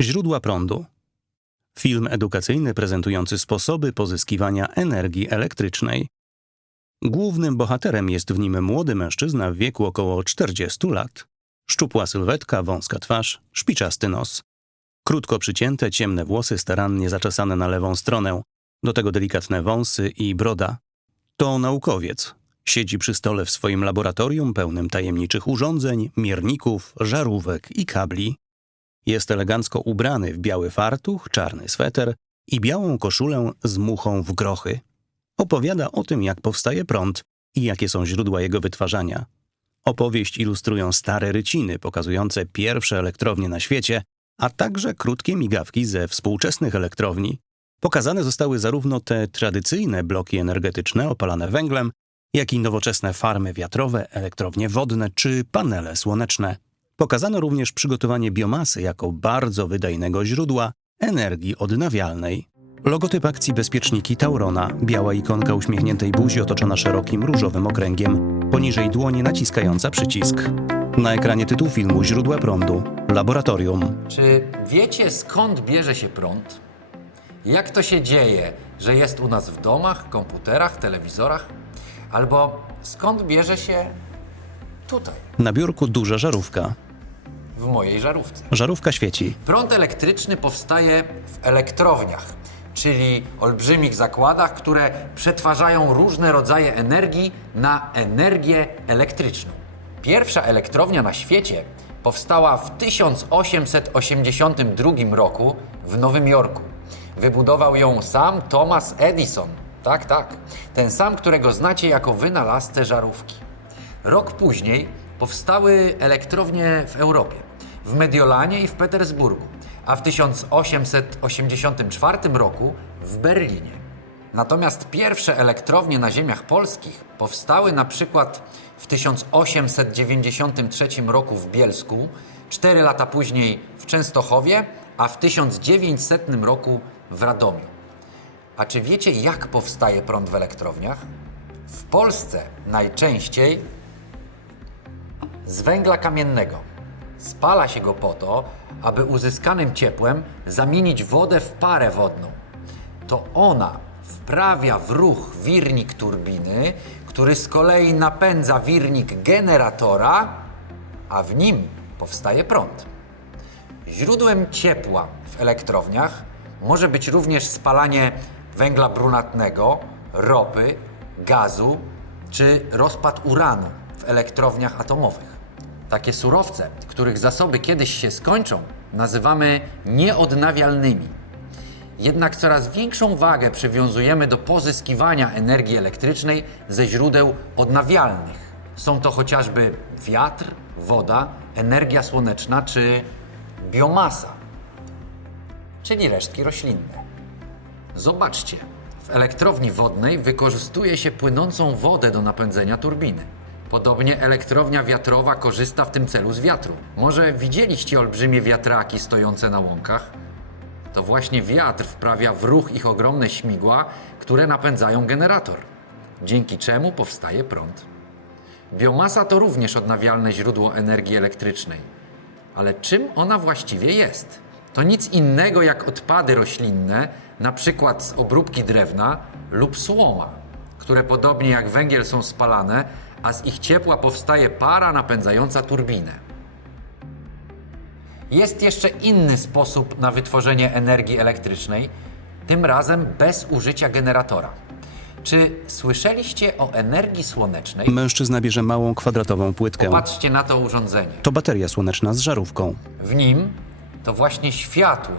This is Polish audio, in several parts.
Źródła prądu. Film edukacyjny prezentujący sposoby pozyskiwania energii elektrycznej. Głównym bohaterem jest w nim młody mężczyzna w wieku około 40 lat. Szczupła sylwetka, wąska twarz, szpiczasty nos. Krótko przycięte, ciemne włosy starannie zaczesane na lewą stronę, do tego delikatne wąsy i broda. To naukowiec. Siedzi przy stole w swoim laboratorium pełnym tajemniczych urządzeń, mierników, żarówek i kabli. Jest elegancko ubrany w biały fartuch, czarny sweter i białą koszulę z muchą w grochy. Opowiada o tym, jak powstaje prąd i jakie są źródła jego wytwarzania. Opowieść ilustrują stare ryciny pokazujące pierwsze elektrownie na świecie, a także krótkie migawki ze współczesnych elektrowni. Pokazane zostały zarówno te tradycyjne bloki energetyczne opalane węglem, jak i nowoczesne farmy wiatrowe, elektrownie wodne czy panele słoneczne. Pokazano również przygotowanie biomasy jako bardzo wydajnego źródła energii odnawialnej. Logotyp akcji Bezpieczniki Taurona, biała ikonka uśmiechniętej buzi otoczona szerokim różowym okręgiem, poniżej dłonie naciskająca przycisk. Na ekranie tytuł filmu Źródła prądu, laboratorium. Czy wiecie skąd bierze się prąd? Jak to się dzieje, że jest u nas w domach, komputerach, telewizorach? Albo skąd bierze się tutaj, Na biurku duża żarówka. W mojej żarówce? Żarówka świeci. Prąd elektryczny powstaje w elektrowniach, czyli olbrzymich zakładach, które przetwarzają różne rodzaje energii na energię elektryczną. Pierwsza elektrownia na świecie powstała w 1882 roku w Nowym Jorku. Wybudował ją sam Thomas Edison. Tak, tak. Ten sam, którego znacie jako wynalazcę żarówki. Rok później powstały elektrownie w Europie, w Mediolanie i w Petersburgu, a w 1884 roku w Berlinie. Natomiast pierwsze elektrownie na ziemiach polskich powstały na przykład w 1893 roku w Bielsku, 4 lata później w Częstochowie, a w 1900 roku w Radomiu. A czy wiecie, jak powstaje prąd w elektrowniach? W Polsce najczęściej z węgla kamiennego. Spala się go po to, aby uzyskanym ciepłem zamienić wodę w parę wodną. To ona wprawia w ruch wirnik turbiny, który z kolei napędza wirnik generatora, a w nim powstaje prąd. Źródłem ciepła w elektrowniach może być również spalanie węgla brunatnego, ropy, gazu czy rozpad uranu w elektrowniach atomowych. Takie surowce, których zasoby kiedyś się skończą, nazywamy nieodnawialnymi. Jednak coraz większą wagę przywiązujemy do pozyskiwania energii elektrycznej ze źródeł odnawialnych. Są to chociażby wiatr, woda, energia słoneczna czy biomasa, czyli resztki roślinne. Zobaczcie, w elektrowni wodnej wykorzystuje się płynącą wodę do napędzenia turbiny. Podobnie elektrownia wiatrowa korzysta w tym celu z wiatru. Może widzieliście olbrzymie wiatraki stojące na łąkach? To właśnie wiatr wprawia w ruch ich ogromne śmigła, które napędzają generator, dzięki czemu powstaje prąd. Biomasa to również odnawialne źródło energii elektrycznej. Ale czym ona właściwie jest? To nic innego jak odpady roślinne, na przykład z obróbki drewna lub słoma, które podobnie jak węgiel są spalane, a z ich ciepła powstaje para napędzająca turbinę. Jest jeszcze inny sposób na wytworzenie energii elektrycznej, tym razem bez użycia generatora. Czy słyszeliście o energii słonecznej? Mężczyzna bierze małą kwadratową płytkę. Popatrzcie na to urządzenie. To bateria słoneczna z żarówką. W nim to właśnie światło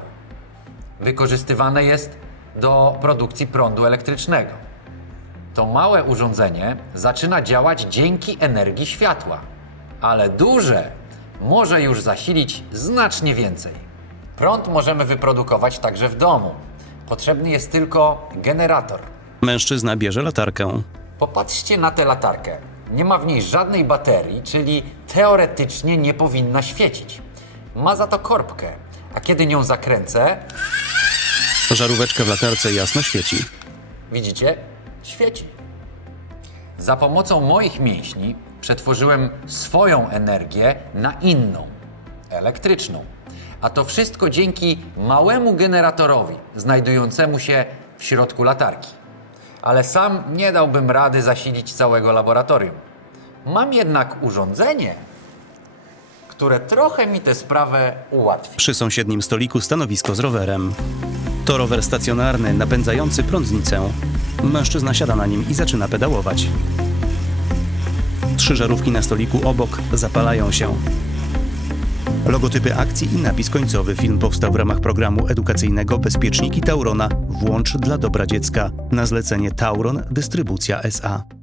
wykorzystywane jest do produkcji prądu elektrycznego. To małe urządzenie zaczyna działać dzięki energii światła, ale duże może już zasilić znacznie więcej. Prąd możemy wyprodukować także w domu. Potrzebny jest tylko generator. Mężczyzna bierze latarkę. Popatrzcie na tę latarkę. Nie ma w niej żadnej baterii, czyli teoretycznie nie powinna świecić. Ma za to korbkę, a kiedy nią zakręcę, Żaróweczka w latarce jasno świeci. widzicie, świeci. Za pomocą moich mięśni przetworzyłem swoją energię na inną, elektryczną. A to wszystko dzięki małemu generatorowi znajdującemu się w środku latarki. Ale sam nie dałbym rady zasilić całego laboratorium. Mam jednak urządzenie, które trochę mi tę sprawę ułatwi. Przy sąsiednim stoliku stanowisko z rowerem. To rower stacjonarny napędzający prądnicę. Mężczyzna siada na nim i zaczyna pedałować. Trzy żarówki na stoliku obok zapalają się. Logotypy akcji i napis końcowy. Film powstał w ramach programu edukacyjnego Bezpieczniki Taurona. Włącz dla dobra dziecka na zlecenie Tauron Dystrybucja SA.